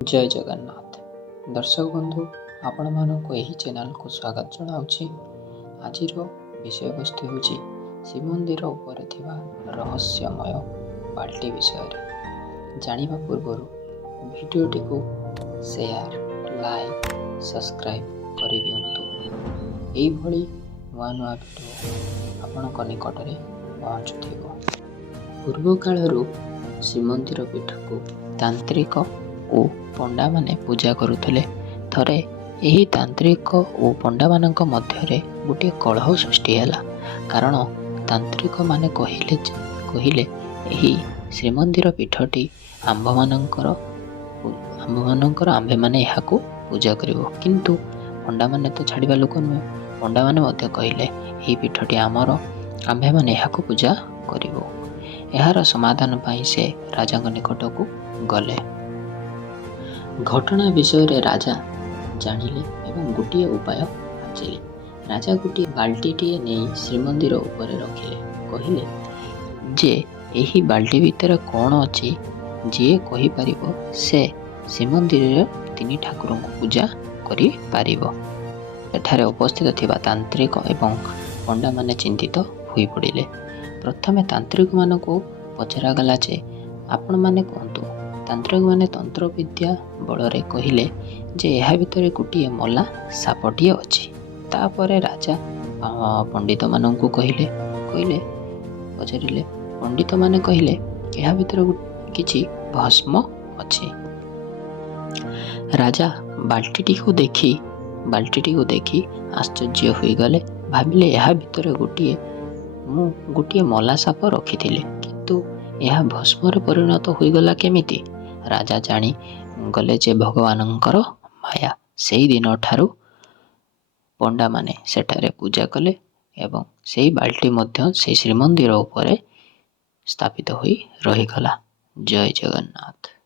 जय जगन्नाथ दर्शक बंधु आपण मानक यही चैनल को स्वागत जनाऊँगी। आज विषय वस्तु हूँ श्रीमंदिर उपर थिबा रहस्यमय बाल्टी विषय जानिबा पूर्वर वीडियोटी को शेयर लाइक सब्सक्राइब कर दियंतु। एई भली नुआ नुआ वीडियो आपणक निकट में पहुँचुथिबो। पूर्व कालरू श्रीमंदिर पीठ को तांत्रिक ओ पंडा माने पूजा करुले। थरे यही तांत्रिक ओ पंडा मानक मध्यरे गोटे कलह सृष्टि है, कारण तांत्रिक माने कहिले यही श्रीमंदिर पीठटी आंभ मानकर आंभे माने यहाकू पूजा करिवो, किंतु पंडा माने तो छाड़िबा लोक नुहे। पंडा माने मध्य कहिले यही पीठटी आमर आंभे माने यहाकू पूजा करिवो। एहार समाधान पाई से राजा निकट को गले। घटना विषय रे राजा जानिले एवं गोटे उपाय आचिले। राजा गोटे बाल्टीटीए नहीं श्रीमंदिर उपरे रखिले। कहिले जे एही बाल्टी भितर कौन अच्छी जी कहि परिबो से श्रीमंदिर तीन ठाकुर को पूजा करि पारिबो। एठारे उपस्थित थिबा तांत्रिक एवं पंडा माने चिंतित होई पड़िले। प्रथमे तांत्रिक मान को पचरा गला जे आपण माने कहतु। तांत्रिक माने तंत्र विद्या बल रे कहिले जे यहा भितर गोटे मला सापटिए अछि। तापरे राजा पंडित माननकु कहिले पचारिले। पंडित माने कहिले यहा भितर किछि भस्म अछि। राजा बाल्टीटी को देखी आश्चर्य होई गले। भाबिले यहा भितर गोटे मला साप रखिथिले, किंतु यह भस्म परिणत होई गला केमिति? राजा जानी गले जे भगवानंकर माया। सेही दिन ठारू पंडा माने सेठारे पूजा कले एवं सेही बाल्टी मध्य से श्रीमंदिर उपरे स्थापित होई रहीगला। जय जगन्नाथ।